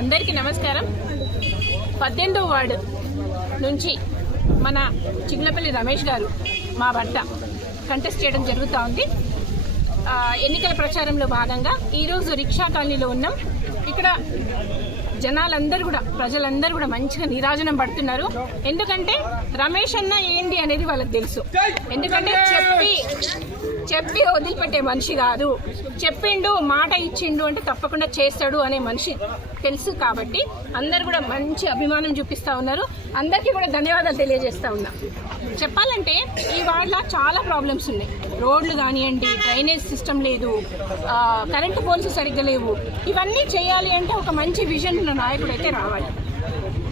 అందరికీ నమస్కారం. 18వ వార్డు నుంచి మన చిగ్లపల్లి రమేష్ గారు మా భర్త కంటెస్ట్ చేయడం జరుగుతూ ఉంది. ఎన్నికల ప్రచారంలో భాగంగా ఈరోజు రిక్షా కాలనీలో ఉన్నాం. ఇక్కడ ప్రజలందరూ కూడా మంచిగా నీరాజనం పడుతున్నారు. ఎందుకంటే రమేష్ అన్న ఏంటి అనేది వాళ్ళకి తెలుసు. ఎందుకంటే చెప్పి వదిలిపెట్టే మనిషి కాదు, చెప్పిండు మాట ఇచ్చిండు అంటే తప్పకుండా చేస్తాడు అనే మనిషి తెలుసు. కాబట్టి అందరు కూడా మంచి అభిమానం చూపిస్తూ ఉన్నారు. అందరికీ కూడా ధన్యవాదాలు తెలియజేస్తూ ఉన్నా. చెప్పాలంటే ఈ వార్డులో చాలా ప్రాబ్లమ్స్ ఉన్నాయి. రోడ్లు కానివ్వండి, డ్రైనేజ్ సిస్టమ్ లేదు, కరెంటు పోల్స్ సరిగ్గా లేవు. ఇవన్నీ చేయాలి అంటే ఒక మంచి విజన్ ఉన్న నాయకుడు అయితే రావాలి.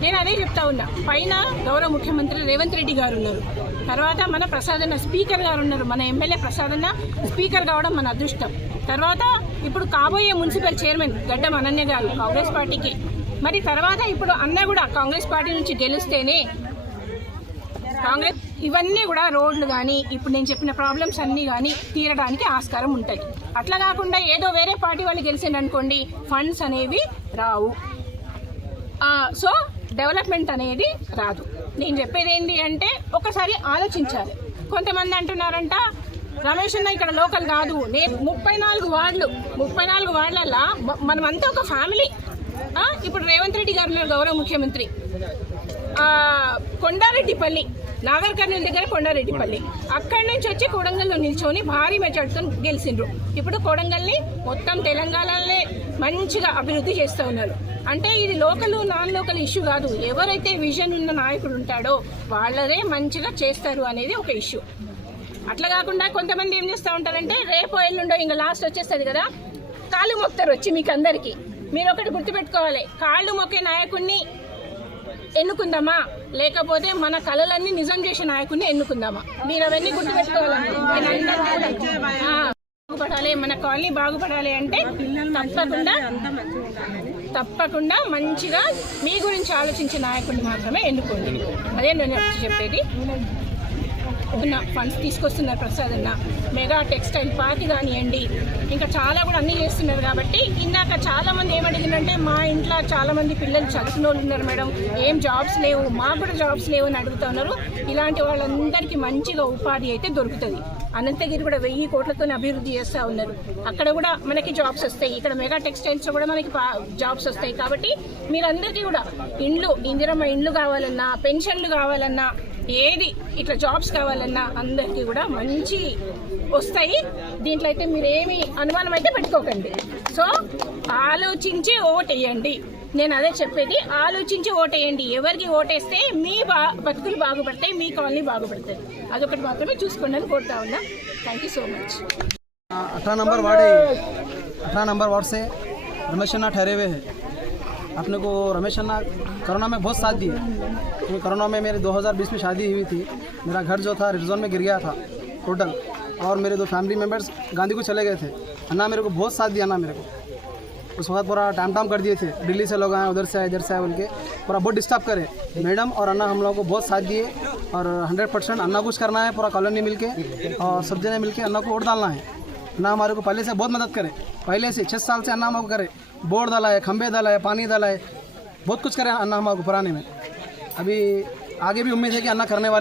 నేను అదే చెప్తా ఉన్నా. పైన గౌరవ ముఖ్యమంత్రి రేవంత్ రెడ్డి గారు ఉన్నారు, తర్వాత మన ప్రసాదన్న స్పీకర్ గారు ఉన్నారు. మన ఎమ్మెల్యే ప్రసాదన్న స్పీకర్ కావడం మన అదృష్టం. తర్వాత ఇప్పుడు కాబోయే మున్సిపల్ చైర్మన్ గడ్డం అనన్య గారు కాంగ్రెస్ పార్టీకి, మరి తర్వాత ఇప్పుడు అన్న కూడా కాంగ్రెస్ పార్టీ నుంచి గెలిస్తేనే కాంగ్రెస్ ఇవన్నీ కూడా రోడ్లు కానీ ఇప్పుడు నేను చెప్పిన ప్రాబ్లమ్స్ అన్నీ కానీ తీరడానికి ఆస్కారం ఉంటుంది. అట్లా కాకుండా ఏదో వేరే పార్టీ వాళ్ళు గెలిచిందనుకోండి, ఫండ్స్ అనేవి రావు, సో డెవలప్మెంట్ అనేది రాదు. నేను చెప్పేది ఏంటి అంటే ఒకసారి ఆలోచించాలి. కొంతమంది అంటున్నారంట రమేష్ అన్న ఇక్కడ లోకల్ కాదు. నేను 34 వార్డులల్లో మనమంతా ఒక ఫ్యామిలీ. ఇప్పుడు రేవంత్ రెడ్డి గారు గౌరవ ముఖ్యమంత్రి, కొండారెడ్డిపల్లి, నాగర్ కర్నూలు దగ్గర కొండారెడ్డిపల్లి, అక్కడి నుంచి వచ్చి కొడంగల్లో నిల్చొని భారీ మెజార్టీతో గెలిచిండ్రు. ఇప్పుడు కొడంగల్ని మొత్తం తెలంగాణలో మంచిగా అభివృద్ధి చేస్తూ ఉన్నారు. అంటే ఇది లోకల్ నాన్ లోకల్ ఇష్యూ కాదు. ఎవరైతే విజన్ ఉన్న నాయకుడు ఉంటాడో వాళ్ళదే మంచిగా చేస్తారు అనేది ఒక ఇష్యూ. అట్లా కాకుండా కొంతమంది ఏం చేస్తూ ఉంటారంటే రేపో ఎల్లుండో ఇంకా లాస్ట్ వచ్చేస్తుంది కదా, కాళ్ళు మొక్తారు వచ్చి. మీకు అందరికీ మీరు ఒకటి గుర్తుపెట్టుకోవాలి, కాళ్ళు మొక్కే నాయకుడిని ఎన్నుకుందామా లేకపోతే మన కళలన్నీ నిజం చేసే నాయకుడిని ఎన్నుకుందామా? మీరు అవన్నీ గుర్తుపెట్టుకోవాలి. బాగుపడాలి, మన కాలనీ బాగుపడాలి అంటే తప్పకుండా మంచిగా మీ గురించి ఆలోచించే నాయకుడిని మాత్రమే ఎన్నుకోండి. అదే నేను చెప్పేది. ఫండ్స్ తీసుకొస్తున్నారు ప్రసాద్ అన్న, మెగా టెక్స్టైల్ పార్క్ కానివ్వండి, ఇంకా చాలా కూడా అన్నీ చేస్తున్నారు. కాబట్టి ఇందాక చాలా మంది ఏమడిగిందంటే మా ఇంట్లో చాలా మంది పిల్లలు చదువుకున్న వాళ్ళు ఉన్నారు మేడం, ఏం జాబ్స్ లేవు, మాకు కూడా జాబ్స్ లేవు అని అడుగుతా ఉన్నారు. ఇలాంటి వాళ్ళందరికీ మంచిగా ఉపాధి అయితే దొరుకుతుంది. అనంతగిరి కూడా 1000 కోట్లతో అభివృద్ధి చేస్తూ ఉన్నారు. అక్కడ కూడా మనకి జాబ్స్ వస్తాయి. ఇక్కడ మెగా టెక్స్టైల్స్ కూడా మనకి జాబ్స్ వస్తాయి. కాబట్టి మీరందరికీ కూడా ఇందిరమ్మ ఇండ్లు కావాలన్నా, పెన్షన్లు కావాలన్నా, ఏది ఇట్లా జాబ్స్ కావాలన్నా అందరికీ కూడా మంచి వస్తాయి. దీంట్లో అయితే మీరేమి అనుమానం అయితే పెట్టుకోకండి. సో ఆలోచించి ఓటేయండి. నేను అదే చెప్పేది, ఆలోచించి ఓటేయండి. ఎవరికి ఓటేస్తే మీ బతుకులు బాగుపడతాయి, మీ కాలనీ బాగుపడతాయి. అదొకటి మాత్రమే చూసుకోండి అని కోరుతా ఉన్నా. Thank you so much. 18 number ward से रमेश अन्ना ठहरे हुए हैं. अपने को रमेश अन्ना कोरोना में बहुत साथ दिए. क्योंकि कोरोना में मेरे 2020 में शादी हुई थी. मेरा घर जो था रेड जोन में गिर गया था टोटल, और मेरे 2 फैमिली मेम्बर्स गांधी को चले गए थे. अन्ना मेरे को बहुत साथ दिया. अन्ना मेरे को उस वक्त पूरा टाम कर दिए थे. दिल्ली से लोग आए, उधर से आए, इधर से आए बोल के पूरा बहुत डिस्टर्ब करे. मैडम और अन्ना हम लोगों को बहुत साथ दिए, और 100% अन्ना कुछ करना है. पूरा कॉलोनी मिल के और सब जने मिल के अन्ना को वोट डालना है. अन्ना हमारे को पहले से बहुत मदद करे. पहले से 6 साल से अन्ना हमको करे. बोर्ड डाला है, खंबे डाला है, पानी डाला है, बहुत कुछ करे अन्ना हमारे को पुराने में. अभी आगे भी उम्मीद है कि अन्ना करने वाले